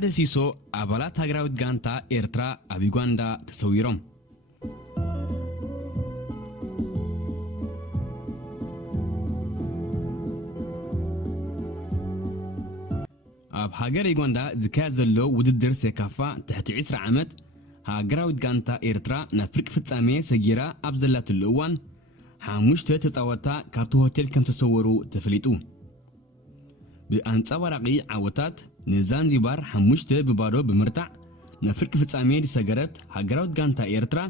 ብሓደ ሲሶ ኣባላት ሃገራዊት ጋንታ ኤርትራ ኣብ ዩጋንዳ ተሰዊሮም ኣብ ሃገር ዩጋንዳ ዝካየድ ዘሎ ውድድር ሴካፋ ትሕቲ 20 ዓመት ሃገራዊት ጋንታ ኤርትራ ናብ ፍርቂ ፍጻሜ ሰጊራ ኣብ ዘላትሉ እዋን ሓሙሽተ ተጻወታ ካብቲ ሆቴል ከም ተሰወሩ ተፈሊጡ ብኣንጻባራቂ ዓወታት ንዛንዚባር 5-0 ብምርታዕ ናብ ፍርቂ ፍጻሜ ዝሰገረት ሃገራዊት ጋንታ ኤርትራ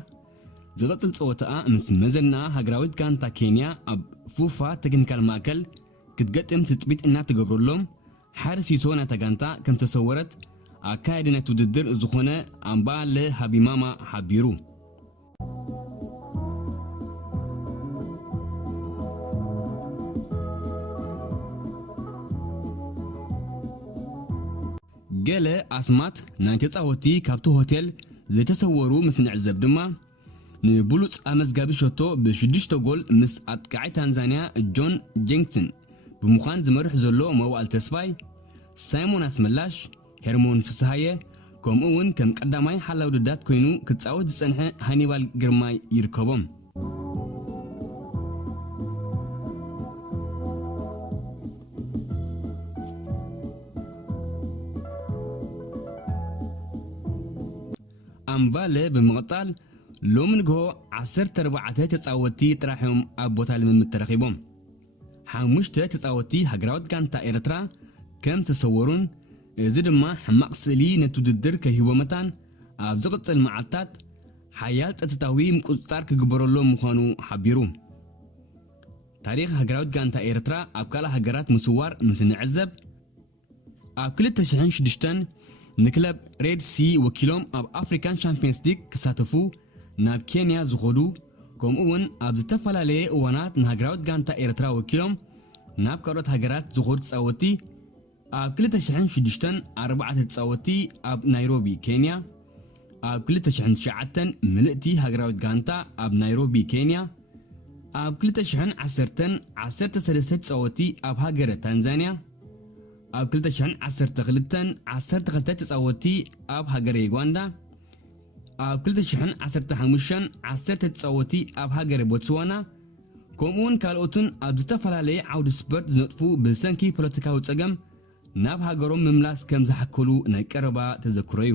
ዝቐጽል ጸወታኣ ምስ መዘና ሃገራዊት ጋንታ ኬንያ ኣብ ፉፋ ቴክኒካል ማእከል ክትገጥም ትጽቢት እናትገብረሎም ሓደ ሲሶ ናታ ጋንታ ከም ተሰወረት ኣካይዲ ናይቲ ውድድር ዝኾነ ኣምባለ ሃቢማማ ሓቢሩ ገለ ኣስማት ናይ ተጻወቲ ካብቲ ሆቴል ዝተሰወሩ ምስ ንዕዘብ ድማ ንብሉጽ ኣመዝጋቢ ሸቶ ብ6 ጎል ምስ ኣጥቃዓይ ታንዛንያ ጆን ጄንክስን ብምዃን ዝመርሕ ዘሎ መዋዕል ተስፋይ ሳይሞን ኣስመላሽ ሄርሞን ፍስሃየ ከምኡውን ከም ቀዳማይ ሓላዊ ውድዳት ኮይኑ ክጻወት ዝጸንሐ ሃኒባል ግርማይ ይርከቦም ኣምባለ ብምቕጣል ሎሚ ንግሆ 14 ተጻወቲ ጥራሕዮም ኣብ ቦታ ልምምድ ተረኺቦም 5 ተጻወቲ ሃገራዊት ጋንታ ኤርትራ ከም ተሰወሩን እዚ ድማ ሕማቕ ስእሊ ነቲ ውድድር ከሂቦመታን ኣብ ዝቕጽል መዓልታት ሓያል ጸጥታዊ ምቁጽጻር ክግበረሎም ምዃኑ ሓቢሩ ታሪኽ ሃገራዊት ጋንታ ኤርትራ ኣብ ካልእ ሃገራት ምስዋር ምስ ንዕዘብ ኣብ 2006 ንክለብ ሬድ ሲ ወኪሎም ኣብ ኣፍሪካን ቻምፒየንስ ሊግ ክሳተፉ ናብ ኬንያ ዝኸዱ ከምኡውን ኣብ ዝተፈላለየ እዋናት ንሃገራዊት ጋንታ ኤርትራ ወኪሎም ናብ ካልኦት ሃገራት ዝኸዱ ተጻወቲ ኣብ 2006 4 ተጻወቲ ኣብ ናይሮቢ ኬንያ ኣብ 2009 ምልእቲ ሃገራዊት ጋንታ ኣብ ናይሮቢ ኬንያ ኣብ 2010 13 ተጻወቲ ኣብ ሃገረ ታንዛንያ ኣብ 2012 12 ተጻወቲ ኣብ ሃገረ ዩጋንዳ ኣብ 2015 10 ተጻወቲ ኣብ ሃገረ ቦትስዋና ከምኡውን ካልኦትን ኣብ ዝተፈላለየ ዓውዲ ስፖርት ዝነጥፉ ብሰንኪ ፖለቲካዊ ጸገም ናብ ሃገሮም ምምላስ ከም ዝሓከሉ ናይ ቀረባ ተዘክሮ እዩ